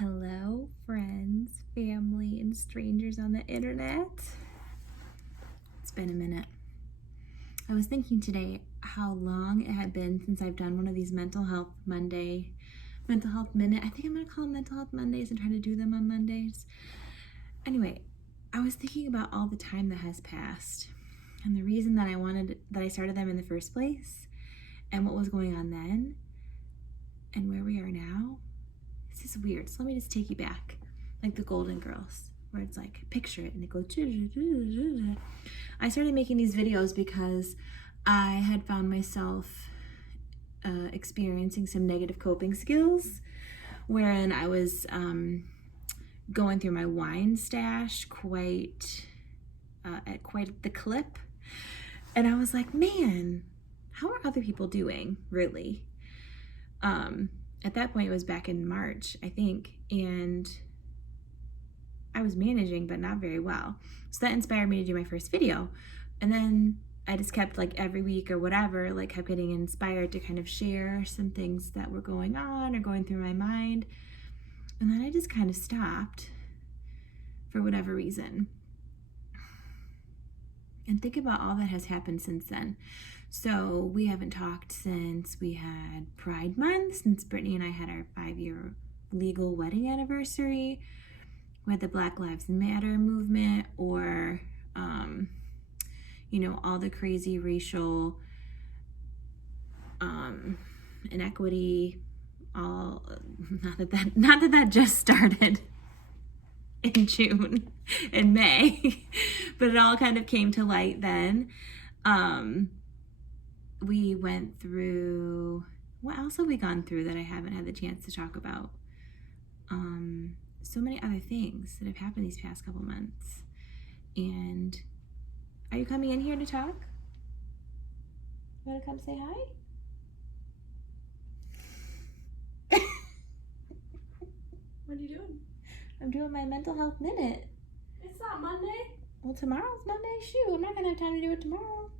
Hello, friends, family, and strangers on the internet. It's been a minute. I was thinking today how long it had been since I've done one of these Mental Health Minute. I think I'm going to call them Mental Health Mondays and try to do them on Mondays. Anyway, I was thinking about all the time that has passed and the reason that I started them in the first place and what was going on then and where we are now. This is weird. So let me just take you back, like the Golden Girls, where it's like, picture it, and it goes. I started making these videos because I had found myself experiencing some negative coping skills, wherein I was going through my wine stash at quite the clip, and I was like, man, how are other people doing, really? At that point, it was back in March, I think, and I was managing, but not very well. So that inspired me to do my first video. And then I just kept, like, every week or whatever, like, kept getting inspired to kind of share some things that were going on or going through my mind. And then I just kind of stopped for whatever reason. And think about all that has happened since then. So we haven't talked since we had Pride Month, since Brittany and I had our 5-year legal wedding anniversary, with the Black Lives Matter movement, or, all the crazy racial inequity, not that just started in June and May, but it all kind of came to light then. We went through, what else have we gone through that I haven't had the chance to talk about? So many other things that have happened these past couple months. And are you coming in here to talk? You want to come say hi? What are you doing? I'm doing my Mental Health Minute. It's not Monday. Well, tomorrow's Monday. Shoot, I'm not going to have time to do it tomorrow.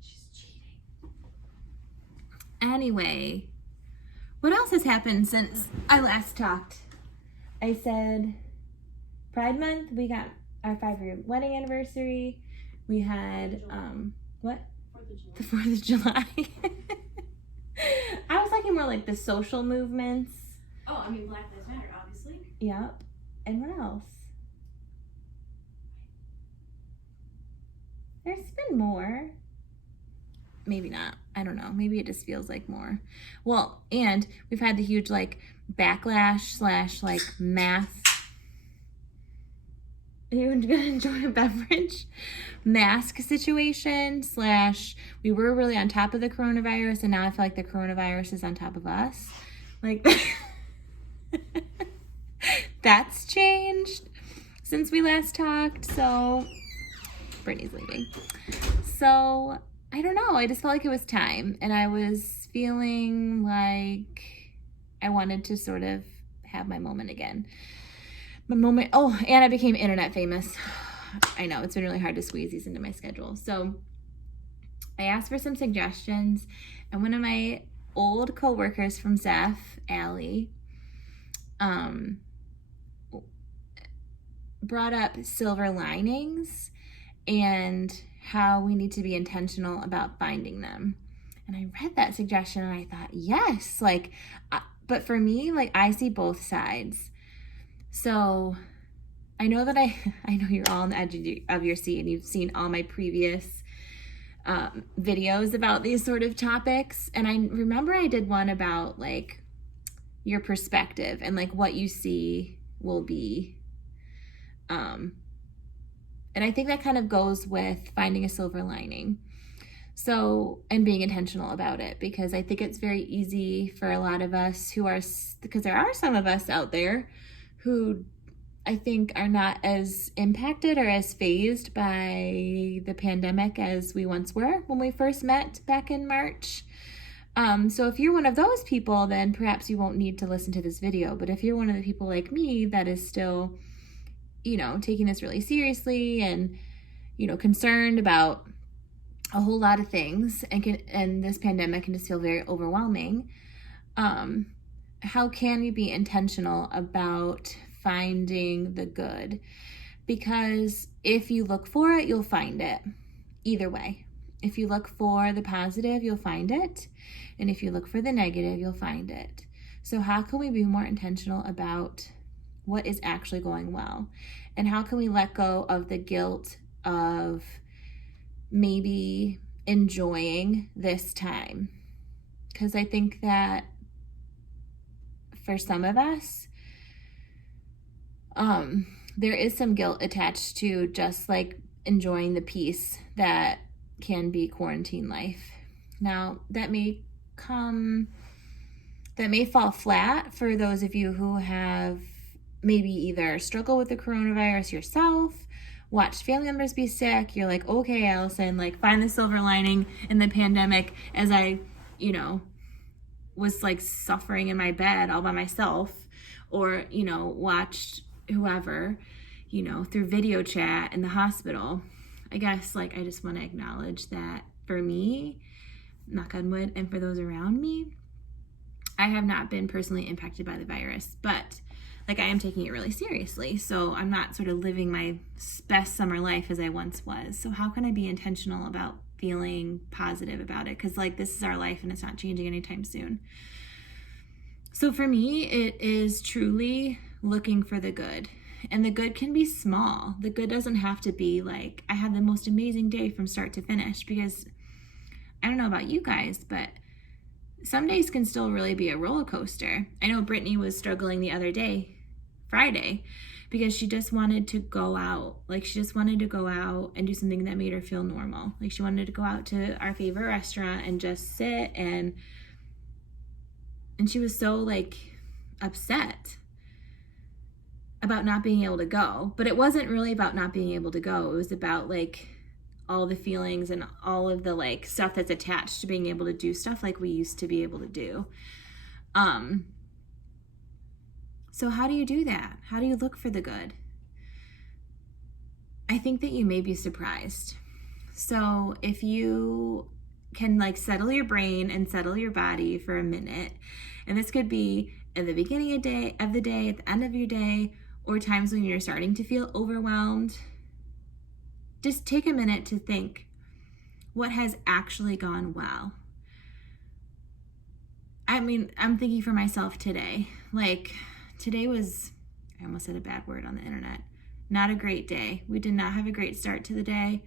She's cheating. Anyway, what else has happened since I last talked? I said Pride Month, we got our 5-year wedding anniversary. We had, what? 4th of July. The 4th of July. I was talking more like the social movements. Oh, I mean, Black Lives Matter, obviously. Yep. And what else? There's been more. Maybe not. I don't know. Maybe it just feels like more. Well, and we've had the huge, like, backlash / mass. Are you gonna enjoy a beverage? Mask situation / we were really on top of the coronavirus, and now I feel like the coronavirus is on top of us. Like, that's changed since we last talked. So Brittany's leaving. So I don't know. I just felt like it was time, and I was feeling like I wanted to sort of have my moment again. Oh, and I became internet famous. I know, it's been really hard to squeeze these into my schedule. So I asked for some suggestions, and one of my old coworkers from Zeph, Allie, brought up silver linings and how we need to be intentional about finding them. And I read that suggestion and I thought, yes, but for me, I see both sides. So I know that I know you're all on the edge of your seat, and you've seen all my previous videos about these sort of topics. And I remember I did one about your perspective and what you see will be. And I think that kind of goes with finding a silver lining. So, and being intentional about it, because I think it's very easy for a lot of us because there are some of us out there who I think are not as impacted or as fazed by the pandemic as we once were when we first met back in March. So if you're one of those people, then perhaps you won't need to listen to this video. But if you're one of the people like me that is still, taking this really seriously and, concerned about a whole lot of things, and this pandemic can just feel very overwhelming, how can we be intentional about finding the good? Because if you look for it, you'll find it. Either way. If you look for the positive, you'll find it. And if you look for the negative, you'll find it. So how can we be more intentional about what is actually going well? And how can we let go of the guilt of maybe enjoying this time? Because I think that for some of us, there is some guilt attached to just like enjoying the peace that can be quarantine life. Now, that may fall flat for those of you who have maybe either struggled with the coronavirus yourself, watched family members be sick. You're like, okay, Allison, like find the silver lining in the pandemic, as I, was like suffering in my bed all by myself, or, watched whoever, through video chat in the hospital. I guess like I just want to acknowledge that for me, knock on wood, and for those around me, I have not been personally impacted by the virus, but like I am taking it really seriously. So I'm not sort of living my best summer life as I once was. So how can I be intentional about feeling positive about it? Because like this is our life and it's not changing anytime soon. So for me, it is truly looking for the good. And the good can be small. The good doesn't have to be like, I had the most amazing day from start to finish, because I don't know about you guys, but some days can still really be a roller coaster. I know Brittany was struggling the other day, Friday, because she just wanted to go out. Like she just wanted to go out and do something that made her feel normal. Like she wanted to go out to our favorite restaurant and just sit, and she was so like upset about not being able to go. But it wasn't really about not being able to go. It was about like all the feelings and all of the like stuff that's attached to being able to do stuff like we used to be able to do. So how do you do that? How do you look for the good? I think that you may be surprised. So if you can like settle your brain and settle your body for a minute, and this could be at the beginning of the day, at the end of your day, or times when you're starting to feel overwhelmed, just take a minute to think, what has actually gone well? I mean, I'm thinking for myself today. Like, today was, I almost said a bad word on the internet, not a great day. We did not have a great start to the day.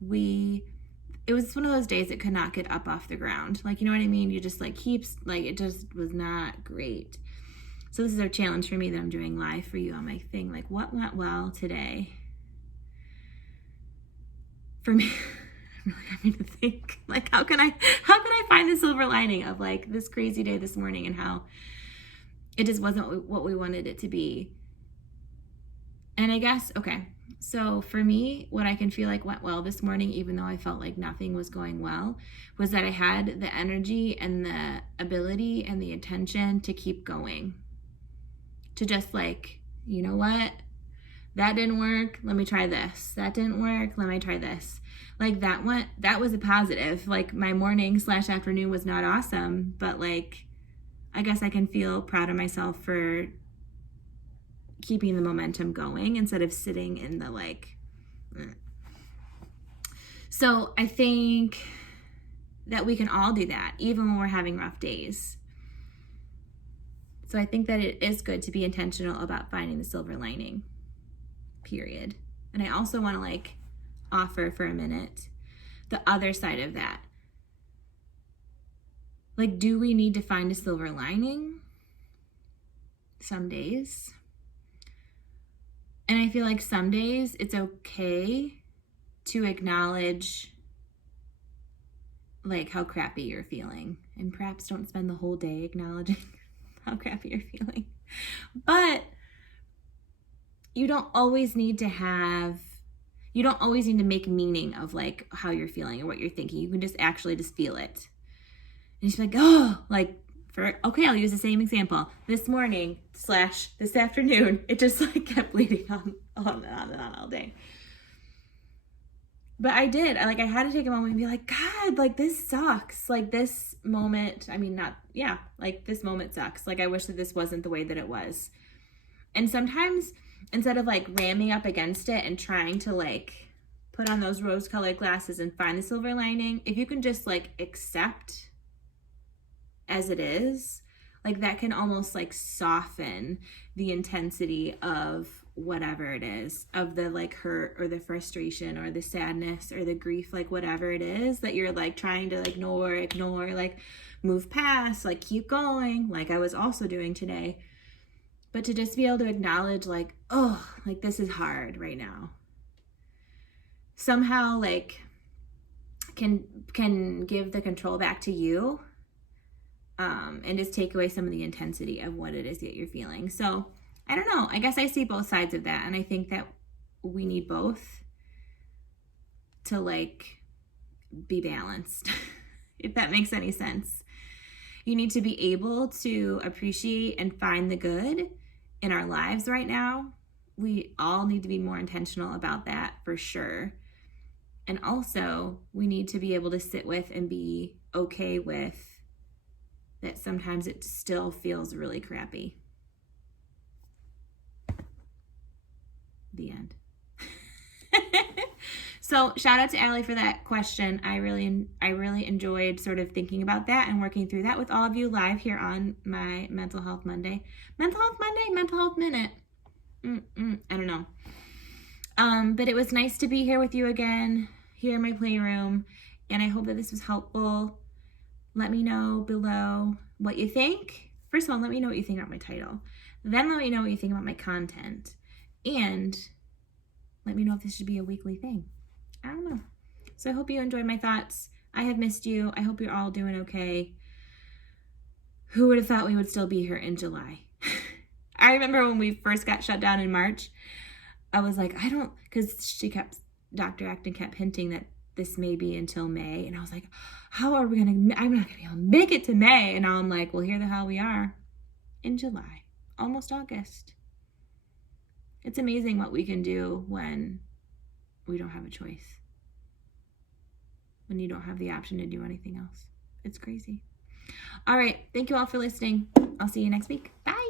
It was one of those days that could not get up off the ground. Like, you know what I mean? You just like keeps, like, it just was not great. So this is a challenge for me that I'm doing live for you on my thing. Like, what went well today? For me, I'm really having to think, like, how can I find the silver lining of like this crazy day this morning, and how it just wasn't what we wanted it to be. And I guess, okay, so for me, what I can feel like went well this morning, even though I felt like nothing was going well, was that I had the energy and the ability and the attention to keep going. To just like, you know what? That didn't work. Let me try this. That didn't work. Let me try this. Like that was a positive. Like my morning/afternoon was not awesome, but like, I guess I can feel proud of myself for keeping the momentum going instead of sitting in the like. So I think that we can all do that, even when we're having rough days. So I think that it is good to be intentional about finding the silver lining, period. And I also want to like offer for a minute the other side of that. Like, do we need to find a silver lining? Some days. And I feel like some days it's okay to acknowledge like how crappy you're feeling, and perhaps don't spend the whole day acknowledging how crappy you're feeling. But you don't always need to make meaning of like how you're feeling or what you're thinking. You can just actually just feel it. And just be like, oh, like okay, I'll use the same example. This morning / this afternoon, it just like kept bleeding on and on all day. But I did. I had to take a moment and be like, God, like this sucks. Like this moment, I mean, not, yeah, like this moment sucks. Like I wish that this wasn't the way that it was. And sometimes instead of like ramming up against it and trying to like put on those rose-colored glasses and find the silver lining, if you can just like accept as it is, like that can almost like soften the intensity of whatever it is, of the like hurt or the frustration or the sadness or the grief, like whatever it is that you're like trying to like ignore, like move past, like keep going, like I was also doing today. But to just be able to acknowledge like, oh, like this is hard right now, somehow like can give the control back to you, and just take away some of the intensity of what it is that you're feeling. So I don't know. I guess I see both sides of that. And I think that we need both to like be balanced, if that makes any sense. You need to be able to appreciate and find the good in our lives right now. We all need to be more intentional about that for sure. And also, we need to be able to sit with and be okay with that sometimes it still feels really crappy. The end. So shout out to Allie for that question. I really enjoyed sort of thinking about that and working through that with all of you live here on my Mental Health Monday. Mental Health Minute. I don't know. But it was nice to be here with you again, here in my playroom, and I hope that this was helpful. Let me know below what you think. First of all, let me know what you think about my title. Then let me know what you think about my content. And let me know if this should be a weekly thing. I don't know. So I hope you enjoyed my thoughts. I have missed you. I hope you're all doing okay. Who would have thought we would still be here in July? I remember when we first got shut down in March, I was like, because Dr. Acton kept hinting that this may be until May. And I was like, I'm not going to be able to make it to May. And now I'm like, well, here the hell we are in July, almost August. It's amazing what we can do when we don't have a choice, when you don't have the option to do anything else. It's crazy. All right. Thank you all for listening. I'll see you next week. Bye.